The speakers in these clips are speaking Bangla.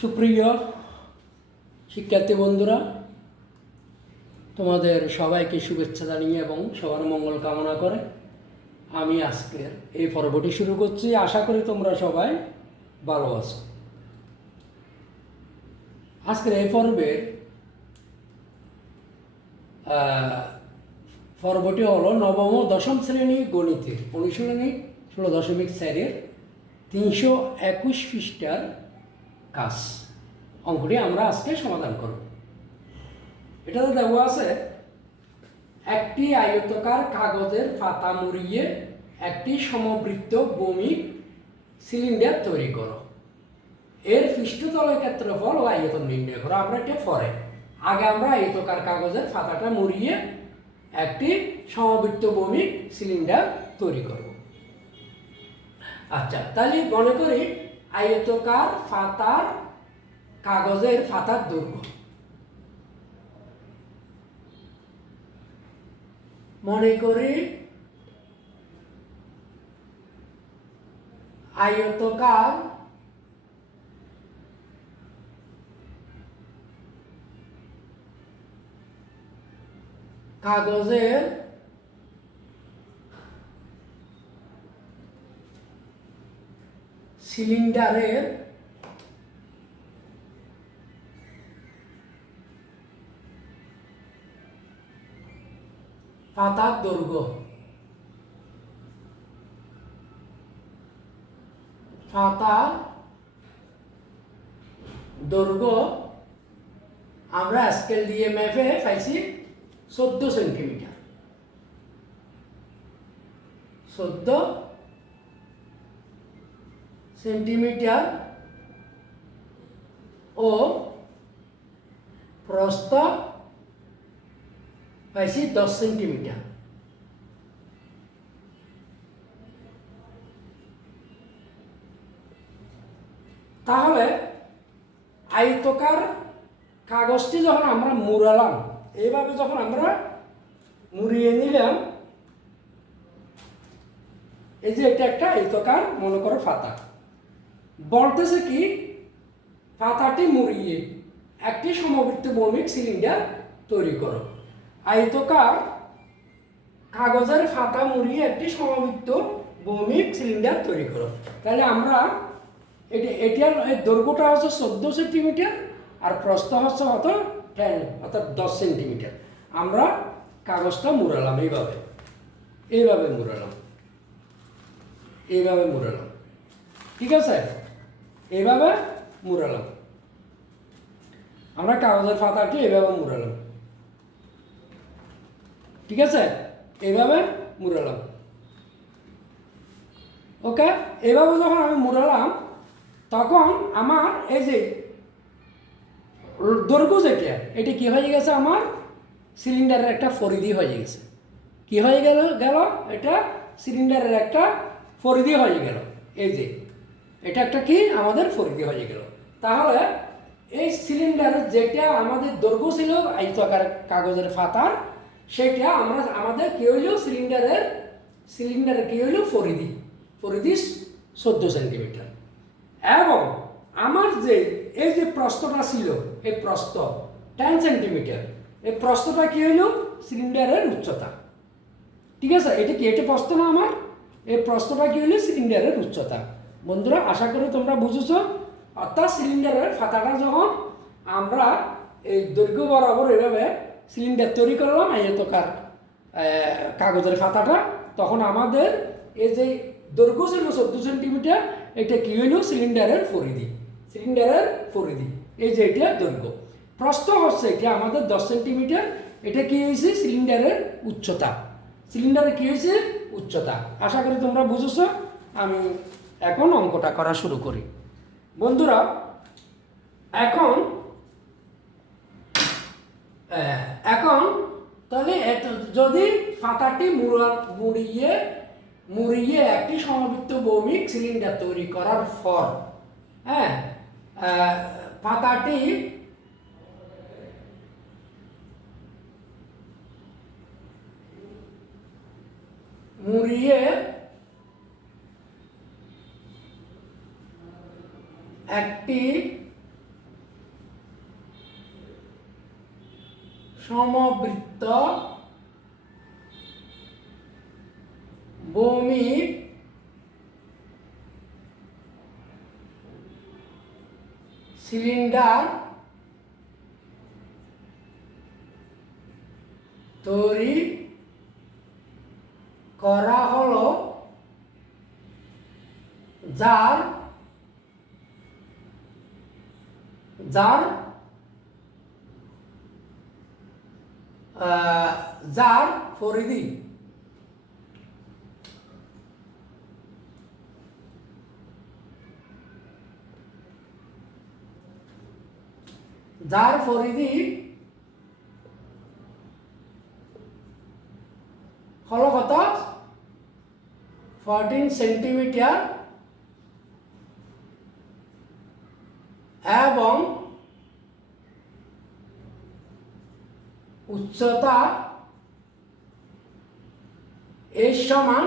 সুপ্রিয় শিক্ষার্থী বন্ধুরা, তোমাদের সবাইকে শুভেচ্ছা জানিয়ে এবং সবার মঙ্গল কামনা করে আমি আজকের এই পর্বটি শুরু করছি। আশা করি তোমরা সবাই ভালো আছো। আজকের এই পর্বটি হলো নবম ও দশম শ্রেণী গণিতের অনুশীলনী 16.4-এর 321 পৃষ্ঠার কাজ। অঙ্কটি আমরা আজকে সমাধান করব। এটাতে দেওয়া আছে, একটি আয়তাকার কাগজের পাতা মুড়িয়ে একটি সমবৃত্ত ভৌমিক সিলিন্ডার তৈরি করো। এর পৃষ্ঠতলের ক্ষেত্রফল ও আয়তন নির্ণয় করো। আমরা এটা পরে আগে আমরা আয়তাকার কাগজের পাতাটা মুড়িয়ে একটি সমবৃত্ত ভৌমিক সিলিন্ডার তৈরি করব। আচ্ছা, তাহলে মনে করি আয়তাকার পাতার কাগজের পাতার দৈর্ঘ্য, মনে করি আয়তাকার কাগজের সিলিন্ডারের পাতার দৈর্ঘ্য, পাতার দৈর্ঘ্য আমরা স্কেল দিয়ে মেপে পাইছি 14 সেন্টিমিটার। 14 সেন্টিমিটার ও প্রস্থ পাইছি 10 সেন্টিমিটার। তাহলে আয়তাকার কাগজটি যখন আমরা মুড়ালাম, এইভাবে যখন আমরা মুড়িয়ে নিলাম, এই যে এটা একটা আয়তাকার মনে করো পাতা, বলতেছে কি পাতাটি মুড়িয়ে একটি সমবৃত্ত ভৌমিক সিলিন্ডার তৈরি করো। আয়তাকার কাগজের পাতা মুড়িয়ে একটি সমবৃত্ত ভৌমিক সিলিন্ডার তৈরি করো। তাহলে আমরা এটার দৈর্ঘ্যটা হচ্ছে 14 সেন্টিমিটার আর প্রস্থ হচ্ছে অর্থাৎ 10 সেন্টিমিটার। আমরা কাগজটা মুড়ালাম এইভাবে মুড়ালাম, ঠিক আছে? এইভাবে মুড়ালাম, আমরা কাগজের পাতাটি এইভাবে মুড়ালাম, ঠিক আছে? এইভাবে মুড়ালাম, ওকে। এইভাবে যখন আমি মুড়ালাম, তখন আমার এই যে দৈর্ঘ্য যেটা, এটা কি হয়ে গেছে, আমার সিলিন্ডারের একটা পরিধি হয়ে গেছে। কি হয়ে গেল? এটা সিলিন্ডারের একটা পরিধি হয়ে গেল। এই যে এটা একটা কি আমাদের পরিধি হয়ে গেল। তাহলে এই সিলিন্ডারের যেটা আমাদের দৈর্ঘ্য ছিল আয়তাকার কাগজের পাতার, সেটা আমাদের কি হইল, সিলিন্ডারের কি হইল, পরিধি 14 সেন্টিমিটার। এবং আমার যে এই যে প্রস্থটা ছিল, এই প্রস্থ 10 সেন্টিমিটার, এই প্রস্থটা কি হইল, সিলিন্ডারের উচ্চতা, ঠিক আছে? এটা প্রস্থ না আমার, এই প্রস্থটা কি হইল, সিলিন্ডারের উচ্চতা। বন্ধুরা, আশা করি তোমরা বুঝেছ। অর্থাৎ সিলিন্ডারের পাতাটা যখন আমরা এই দৈর্ঘ্য বরাবর এভাবে সিলিন্ডার তৈরি করলাম আয়তাকার কাগজের পাতাটা, তখন আমাদের এই যে দৈর্ঘ্য ছিল 14 সেন্টিমিটার, এটা কি হইল, সিলিন্ডারের পরিধি। এই যে এটা দৈর্ঘ্য। প্রস্থ হচ্ছে এটা আমাদের 10 সেন্টিমিটার। এটা কি হয়েছে, সিলিন্ডারের উচ্চতা। আশা করি তোমরা বুঝেছ। আমি এখন অঙ্কটা করা শুরু করি। বন্ধুরা, এখন তাহলে যদি পাতাটি মুড়িয়ে একটি সমবৃত্ত ভৌমিক সিলিন্ডার তৈরি করার পর, পাতাটি মুড়িয়ে একটি সমবৃত্ত ভূমির সিলিন্ডার তৈরি করা হলো, যার যার যার পরিধি হলো কত 14 সেন্টিমিটার এবং উচ্চতা এর সমান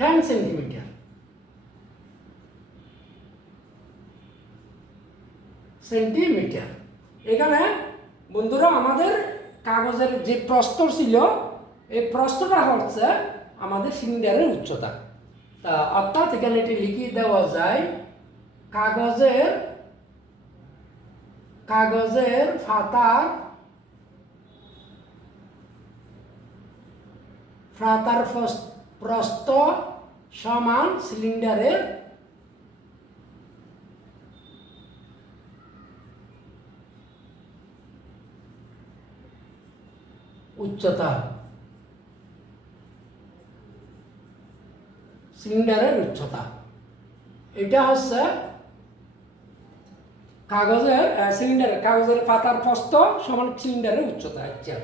10 সেন্টিমিটার। এখানে বন্ধুরা আমাদের কাগজের যে প্রস্থ ছিল, এই প্রস্থটা হচ্ছে আমাদের সিলিন্ডারের উচ্চতা। অর্থাৎ এখানে এটি লিখে দেওয়া যায় কাগজের পাতার প্রস্থ সমান সিলিন্ডারের উচ্চতা। এটা হচ্ছে কাগজের পাতার প্রস্থ সমান সিলিন্ডারের উচ্চতা। আচ্ছা,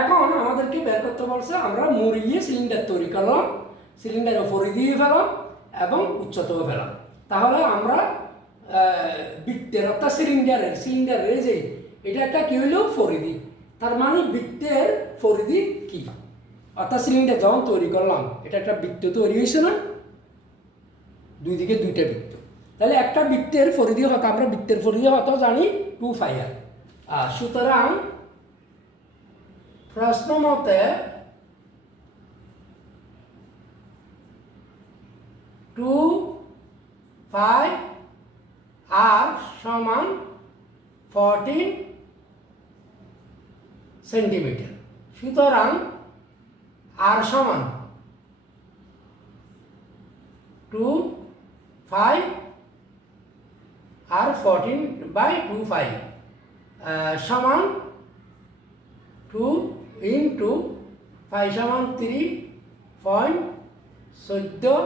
এখন আমাদেরকে বের করতে বলছে, আমরা মুড়িয়ে সিলিন্ডার তৈরি করলাম, সিলিন্ডারের পরিধি ফেলাম এবং উচ্চতাও ফেলাম। তাহলে আমরা বৃত্তের অর্থাৎ সিলিন্ডারের যে এটা একটা কি হইল পরিধি, তার মানে বৃত্তের পরিধি কি, অর্থাৎ সিলিন্ডার যখন তৈরি করলাম এটা একটা বৃত্ত তৈরি হয়েছে না, দুই দিকে দুইটা বৃত্ত। তাহলে একটা বৃত্তের পরিধি হতো, আমরা বৃত্তের পরিধি হতো জানি 2πr। সুতরাং প্রশ্ন মতে 2πr সমান 14 সেন্টিমিটার। সুতরাং আর সমান 2πr 14/2π সমান 2 ইন্টু পাই সমান 3.14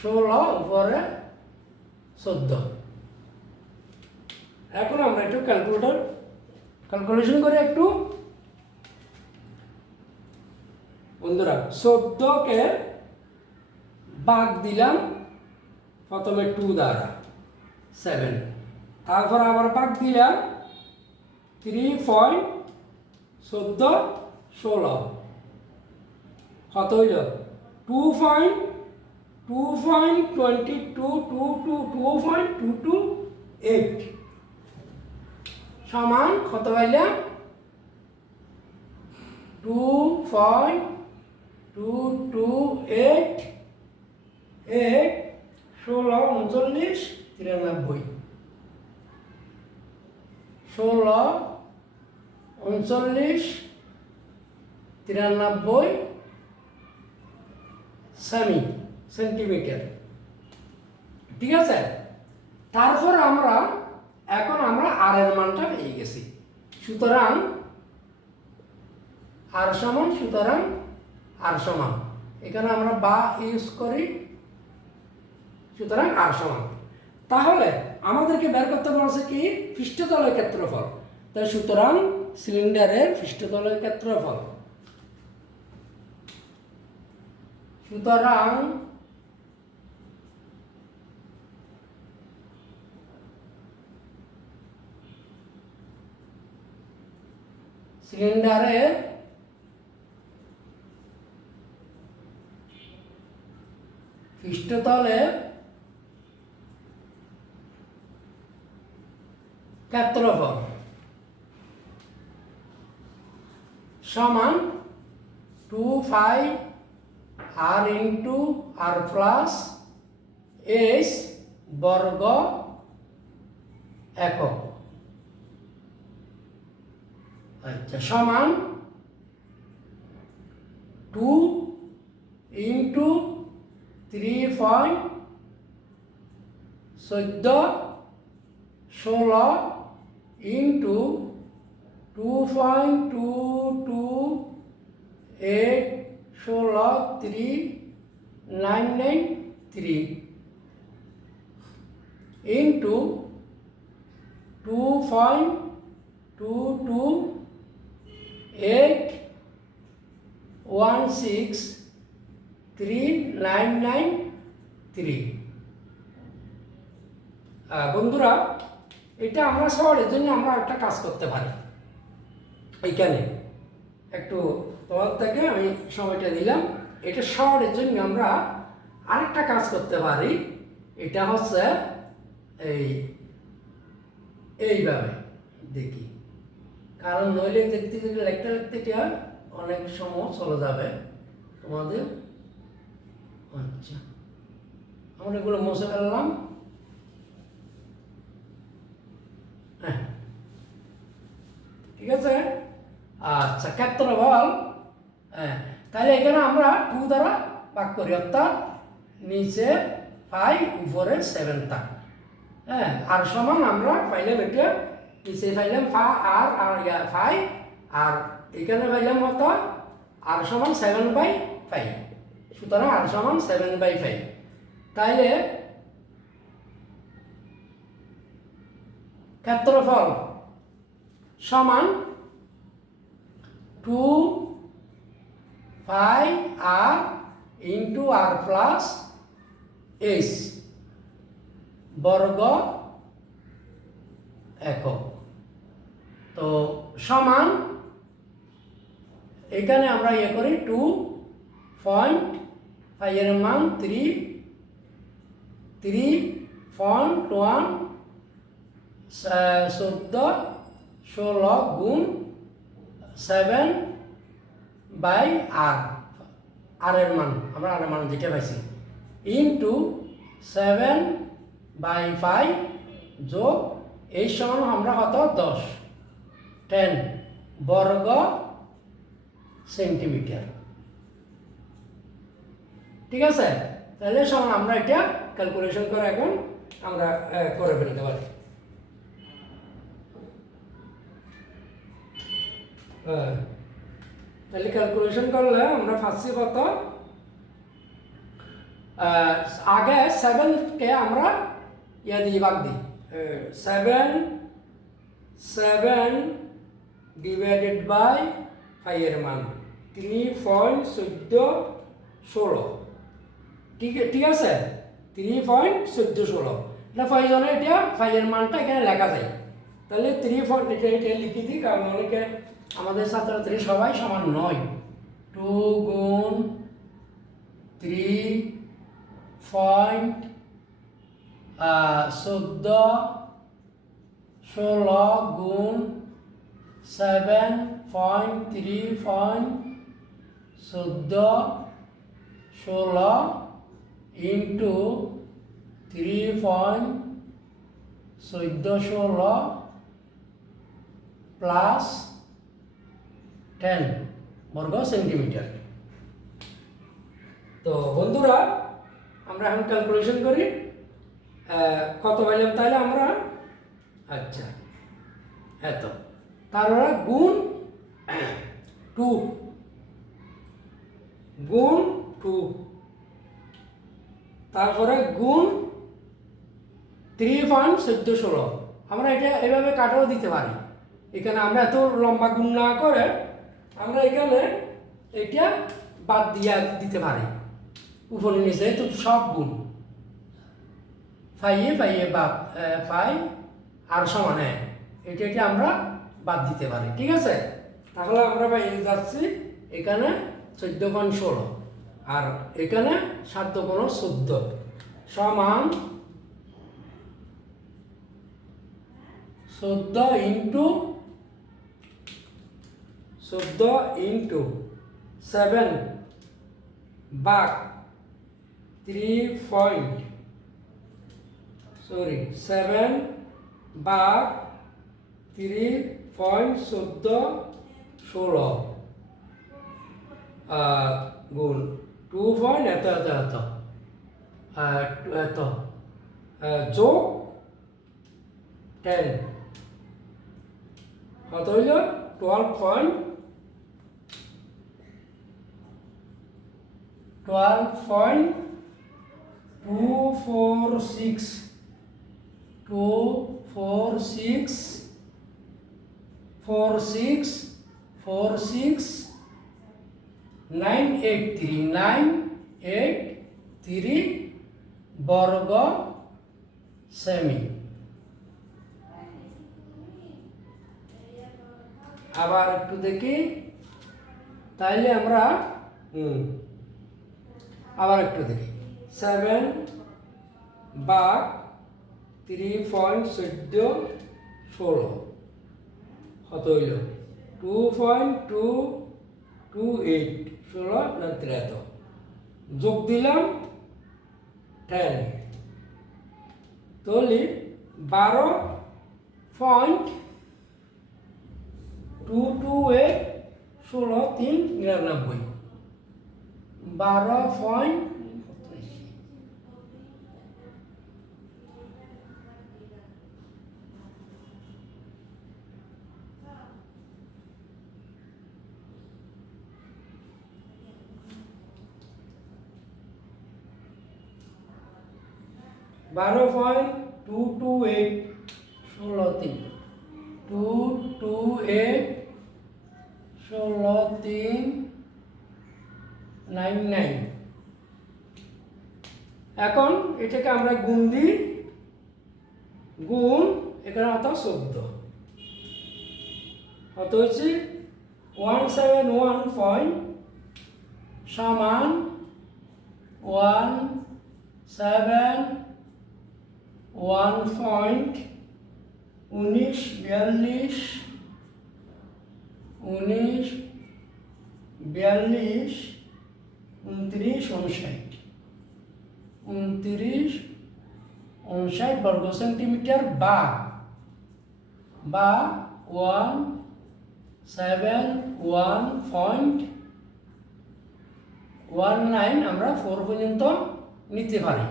16 উপরে 14। এখন আমরা একটু ক্যালকুলেশন করে একটু বন্ধুরা। 14কে ভাগ দিলাম প্রথমে 2 দ্বারা 7, তারপর আবার ভাগ দিলাম 3.14 16, কত হইল 2.22 সমান কত পাইলাম 2.228 16 39 93 16 39 93 সেন্টিমিটার। ঠিক আছে, তারপর এখন আমরা আর এর মানটা পেয়ে গেছি। সুতরাং আর সমান এখানে আমরা বা ইউজ করি, সুতরাং আর সমান। তাহলে আমাদেরকে বের করতে বলছে কি পৃষ্ঠতলের ক্ষেত্রফল। তাই সুতরাং সিলিন্ডারের পৃষ্ঠতলের ক্ষেত্রফল, সুতরাং সিলিন্ডারের পৃষ্ঠতলের ক্ষেত্রফল সমান 2 r into r plus s বর্গ একক। আচ্ছা, সমান 2 ইন্টু 3.14 ইন্টু 2.2228163993 ইন্টু 2.22816393। বন্ধুরা, এটা আমরা সহজের জন্য আমরা একটা কাজ করতে পারি। এইখানে একটু তোমার থেকে আমি সময়টা দিলাম। এটা সহজের জন্য আমরা আরেকটা কাজ করতে পারি। এটা হচ্ছে এইভাবে দেখি, কারণ নইলে দেখতে দেখতে লিখতে লিখতে অনেক সময় চলে যাবে তোমাদের। আচ্ছা, আমরা এগুলো মুছে ফেললাম। হ্যাঁ, ঠিক আছে। আচ্ছা, ক্ষেত্রফল, হ্যাঁ, তাহলে এখানে আমরা 2 দ্বারা ভাগ করি, অর্থাৎ নিচে 5 উপরে 7 থাক। হ্যাঁ, আর সমান আমরা পাইলাম এটা, নিচে পাইলাম আর 5, আর এখানে পাইলাম কত, আর সমান 7/5। সুতরাং আর সমান 7/5। তাইলে ক্ষেত্রফল সমান 2πr into r plus s বর্গ একক। তো সমান, এখানে আমরা ইয়ে করি 2.5 এর মান 3.1 14 গুণ 7/r, আর এর মান আমরা আর এর মান যেটা পাইছি, ইন্টু 7/5 যোগ এই সমান আমরা কত 10 বর্গ সেন্টিমিটার। ঠিক আছে, তাহলে সমান আমরা এটা ক্যালকুলেশন করে এখন আমরা করে ফেলতে পারি। তাহলে ক্যালকুলেশন করলে আমরা পাচ্ছি কত, আগে 7কে আমরা ইয়ে দিয়ে ভাগ দিই, 7 ডিভাইডেড বাই 5 এর মান 3.1416। ঠিক আছে, 3.1416। এটা প্রয়োজনে এটা 5 এর মানটা এখানে লেখা যায়। তাহলে 3 এটা লিখে দিই, কারণ অনেকে আমাদের ছাত্রছাত্রী সবাই সমান নয়। 2 গুণ 3.1416 গুণ 7.3.1416 ইন্টু 3.1416 প্লাস 10 বর্গ সেন্টিমিটার। তো বন্ধুরা, আমরা এখন ক্যালকুলেশন করি কত পাইলাম। তাহলে আমরা, আচ্ছা, এত, তারপরে গুণ 2 তারপরে গুণ 3.1416। আমরা এটা এভাবে কাটাও দিতে পারি। এখানে আমরা এত লম্বা গুণ না করে আমরা এখানে এটা বাদ দিয়ে দিতে পারি, উপরে নিচে তো সব গুণ পাইয়ে বাদ 5 আর সমান এটা আমরা বাদ দিতে পারি। ঠিক আছে, তাহলে আমরা পাইয়ে যাচ্ছি এখানে 14.16 আর এখানে 7.14 সমান 14 ইন্টু 7 ভাগ 7 ভাগ 3.14 গুণ 2 এত যোগ 10 কত হইল 983 বর্গ সেমি। আবার একটু দেখি, তাইলে আমরা আবার একটু দেখি 7 ভাগ 3.14 কত হইল 2.228 16 যোগ দিলাম 10 তাহলে 12.228 16 3 12.228 16 228 16 99। এখন এটাকে আমরা গুণ দিই, গুণ এখানে হতো 14 কত হয়েছে 171 পয়েন্ট সমান 29 বর্গ সেন্টিমিটার বা 171.19 আমরা 4 পর্যন্ত নিতে পারি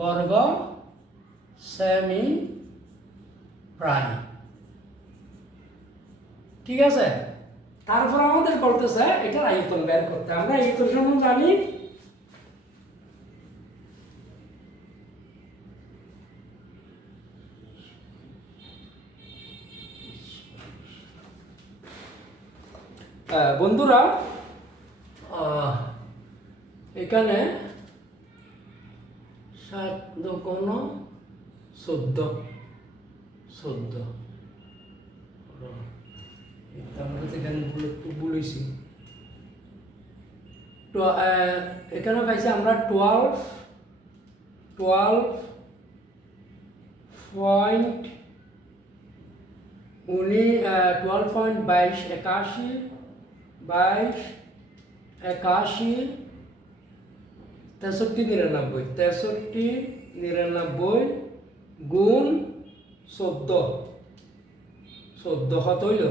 বর্গ সেমি প্রাইম। ঠিক আছে, তারপর আমাদের বলতেছে এটার আয়তন বের করতে। আমরা আয়তন সম্বন্ধে জানি বন্ধুরা, এখানে 7 দুগুণ 14 আমরা এখানে বলেছি এখানে পাইছি আমরা 12.22 81 63 99 গুণ 14 কত হইল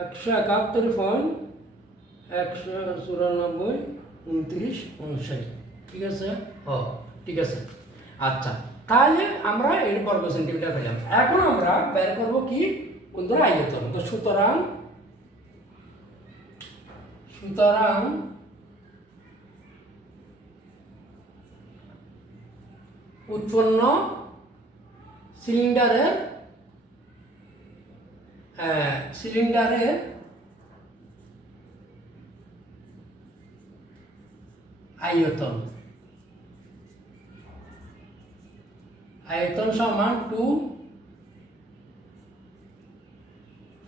171.194 ঠিক আছে। ঠিক আছে, আচ্ছা, তাহলে আমরা এর বর্গ সেন্টিমিটার পেলাম। এখন আমরা বের করব কি বন্ধুরা আয়তন। তো সুতরাং উৎপন্ন সিলিন্ডারের আয়তন সমান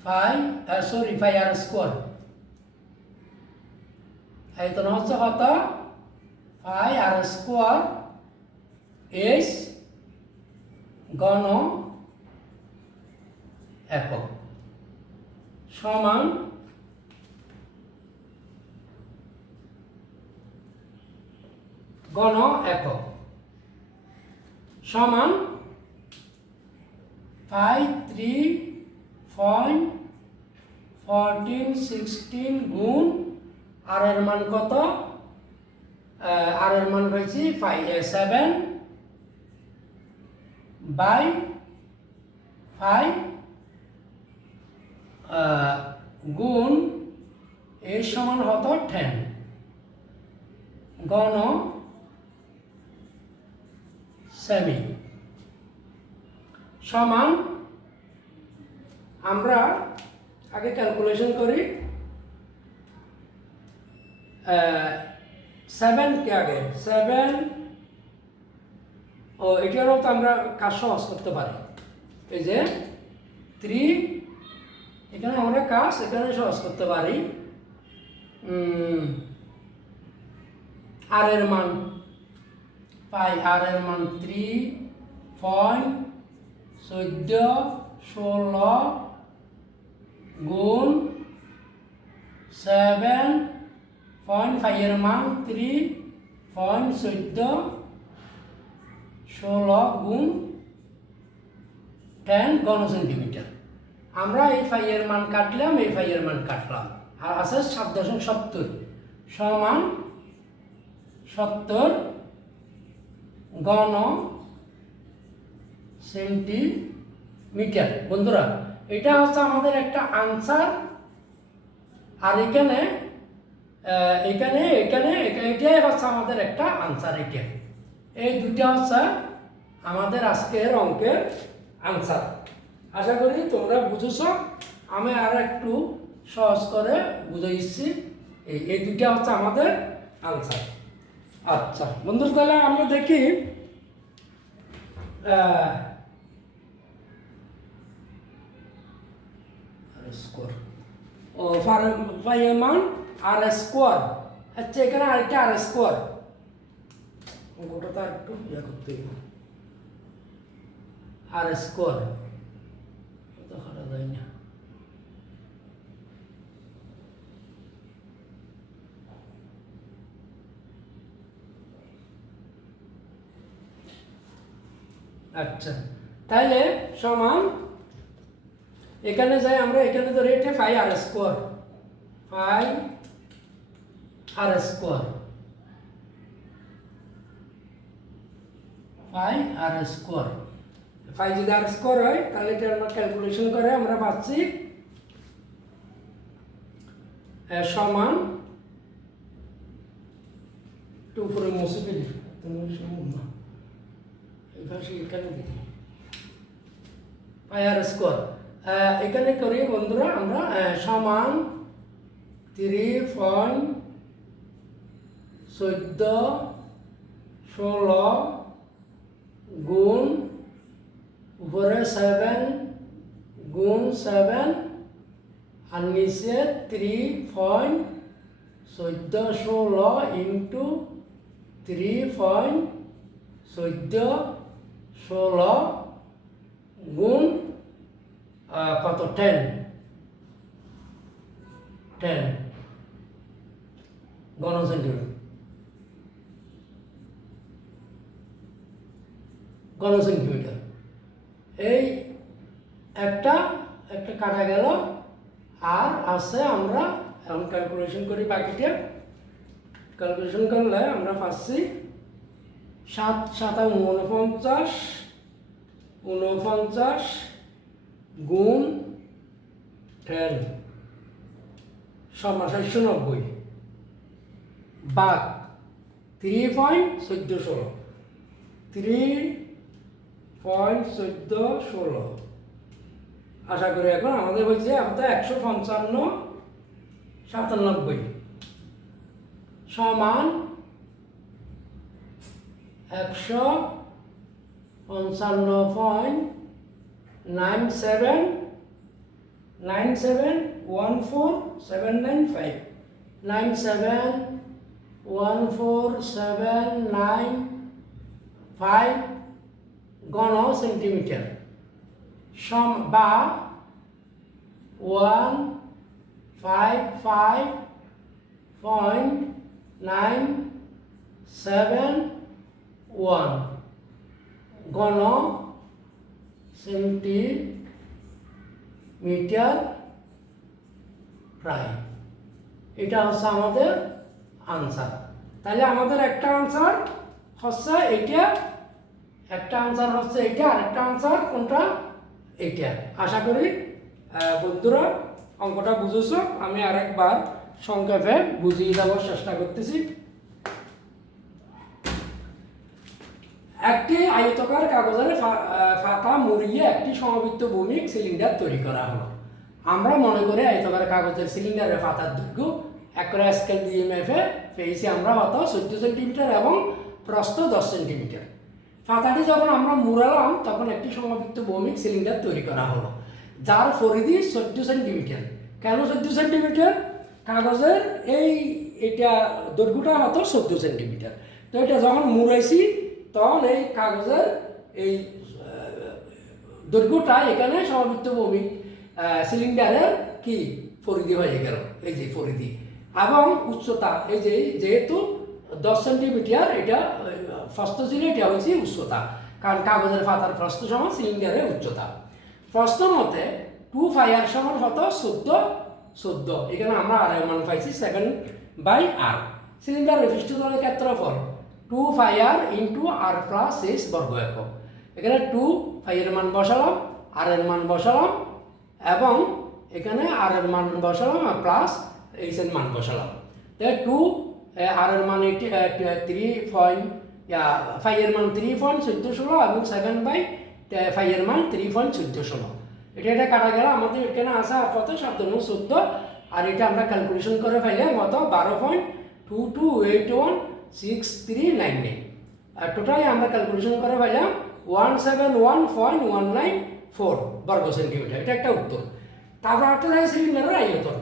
5 r স্কয়ার। আয়তন হচ্ছে কত 5 r স্কয়ার h ঘন একক সমান ঘন একক সমান 5, 3, 14, 16 গুণ আর এর মান কত? আর এর মান পাইছি 7/5 গুণ এর সমান হতো 10 ঘন সেমি সমান আমরা আগে ক্যালকুলেশন করি 7 কে আগে 7 ও এটারও তো আমরা কাজ সহজ করতে পারি এই যে 3 এখানে আমরা কাজ এখানে সহজ করতে পারি আর এর মান পাই আর এর মান 3.14 গুণ 7.5 এর মান 3.14 গুণ 10 ঘন সেন্টিমিটার আমরা এই ফাইয়ের মান কাটলাম এই ফাইয়ের মান কাটলাম আর আছে 7.70 সমান 70 ঘন সেন্টিমিটার বন্ধুরা এটা হচ্ছে আমাদের একটা আনসার আর এখানে এটাই হচ্ছে আমাদের একটা আনসার এটা এই দুইটা হচ্ছে আমাদের আজকের অঙ্কের আনসার আশা করি তোমরা বুঝেছ আমি আর একটু সহজ করে বুঝাইছি এই দুইটা হচ্ছে আমাদের আনসার আচ্ছা বন্ধু তাহলে আমরা দেখি স্কোয়ার ও ফাইয়ের মান আর স্কোয়ার আচ্ছা এখানে আরেকটা আর স্কোয়ার ওটা তো একটু ইয়া করতে হবে আর স্কোয়ার তো হারা যায় না আচ্ছা তাহলে সমান এখানে যাই আমরা এখানে ধরে এটা 5 আর স্কোয়ার 5 আর স্কোয়ার 5 আর স্কোয়ার 5 যদি আর স্কোয়ার হয় তাহলে এটা আমরা ক্যালকুলেশন করে আমরা পাচ্ছি সমান একটু উপরে মুছে ফেলি সম্ভব না এই পাশে এখানে দেখি 5 আর স্কোয়ার এখানে করি বন্ধুরা আমরা সমান 3.14 গুণ উপরে 7 গুণ 7 আর নিচে 3.14 ইন্টু 3.14 গুণ কত 10 ঘন সেন্টিমিটার এই একটা কাটা গেল আর আছে আমরা এখন ক্যালকুলেশন করি বাকিটা ক্যালকুলেশন করলে আমরা পাচ্ছি 49 গুণ 10 সমান 790 ভাগ 3.14 আশা করি এখন আমাদের হয়েছে আমাদের 155.97 সমান 155.97 97.14795 ঘন সেন্টিমিটার বা 155.971 ঘন সেন্টিমিটার প্রায়। এটা হচ্ছে আমাদের আনসার। তাহলে আমাদের একটা আনসার হচ্ছে এইটা, একটা আনসার হচ্ছে এইটা, আর একটা আনসার কোনটা? এইটা। আশা করি বন্ধুরা অঙ্কটা বুঝেছো। আমি আরেকবার সংক্ষেপে বুঝিয়ে দেওয়ার চেষ্টা করতেছি। একটি আয়তাকার কাগজের ফাঁকা মুড়িয়ে একটি সমবৃত্ত ভৌমিক সিলিন্ডার তৈরি করা হলো। আমরা মনে করি আয়তাকার কাগজের সিলিন্ডারের পাতার দৈর্ঘ্য একটা স্কেল দিয়ে মেপে পেয়েছি আমরা হয়তো 14 সেন্টিমিটার এবং প্রস্থ 10 সেন্টিমিটার। পাতাটি যখন আমরা মুড়ালাম তখন একটি সমবৃত্ত ভৌমিক সিলিন্ডার তৈরি করা হলো, যার পরিধি 14 সেন্টিমিটার। কেন 14 সেন্টিমিটার? কাগজের এটা দৈর্ঘ্যটা হতো 14 সেন্টিমিটার। তো এটা যখন মুড়াইছি তখন এই কাগজের এই দৈর্ঘ্যটা এখানে সমবৃত্ত ভৌমিক সিলিন্ডারের কি পরিধি হয়ে গেল, এই যে পরিধি। এবং উচ্চতা এই যে যেহেতু 10 সেন্টিমিটার, এটা প্রস্থ ছিল, এটা হচ্ছে উচ্চতা, কারণ কাগজের পাতার প্রস্থ সমান সিলিন্ডারের উচ্চতা। প্রস্থ মতে 2 পাইয়ার সমান হতো 14। এখানে আমরা আর মান পাইছি 7/r। সিলিন্ডারের পৃষ্ঠতলের ক্ষেত্রফল 2 পাইয়ার ইন্টু r প্লাস 6 বর্গ একক। এখানে 2 পাইয়ের মান বসালাম, r এর মান বসালাম, এবং এখানে r এর মান বসালাম আর প্লাস h এর মান বসালাম। তাহলে 2 r এর মান 5 এর মান 3.1416 এবং 7/5 এর মান 3.1416। এটা কাটা গেল, আমাদের এখানে আসা কত? 7/14। আর এটা আমরা ক্যালকুলেশন করে পাইলাম কত? 12.22816399। আর টোটালি আমরা ক্যালকুলেশন করে পাইলাম 171.194 বর্গ সেন্টিমিটার। এটা একটা উত্তর। তারপর একটা থাকে সিলিন্ডারের আয়তন।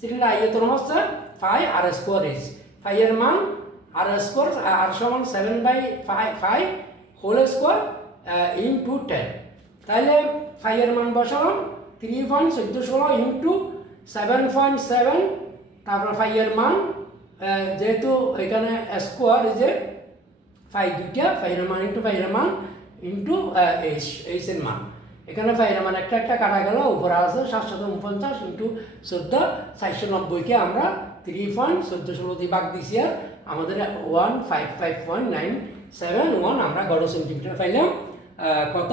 সিলিন্ডার আয়তন হচ্ছে 5r²। 5 এর মান r², r সমান 7/5 হোল স্কোয়ার ইন্টু 10। তাহলে 5 এর মান বসালাম 3.1416 ইন্টু 7.7। তারপর 5 এর মান যেহেতু এখানে স্কোয়ার এই যে 5 দুইটা, 5 এর মান ইন্টু 5 এর মান ইন্টু h এর মান। এখানে 5 এর মান একটা কাটা গেল, উপরে আছে 749 ইন্টু 14 490কে আমরা 3.1416 দিয়ে ভাগ দিছি, আর আমাদের 155.971 আমরা গড় সেন্টিমিটার পাইলাম। কত?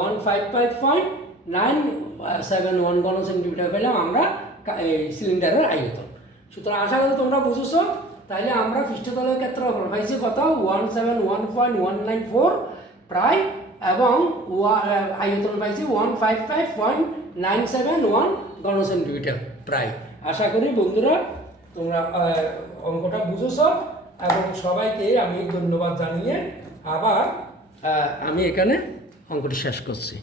155.971 গণ সেন্টিমিটার পেলাম আমরা এই সিলিন্ডারের আয়তন। সুতরাং আশা করি তোমরা বুঝেছো। তাইলে আমরা পৃষ্ঠতলের ক্ষেত্রফল পাইছি কত? 171.194 প্রায়, এবং আয়তন পাইছি 155.971 গণ সেন্টিমিটার প্রায়। আশা করি বন্ধুরা তোমরা অঙ্কটা বুঝেছো, এবং সবাইকে আমি ধন্যবাদ জানিয়ে আবার আমি এখানে অঙ্কটি শেষ করছি।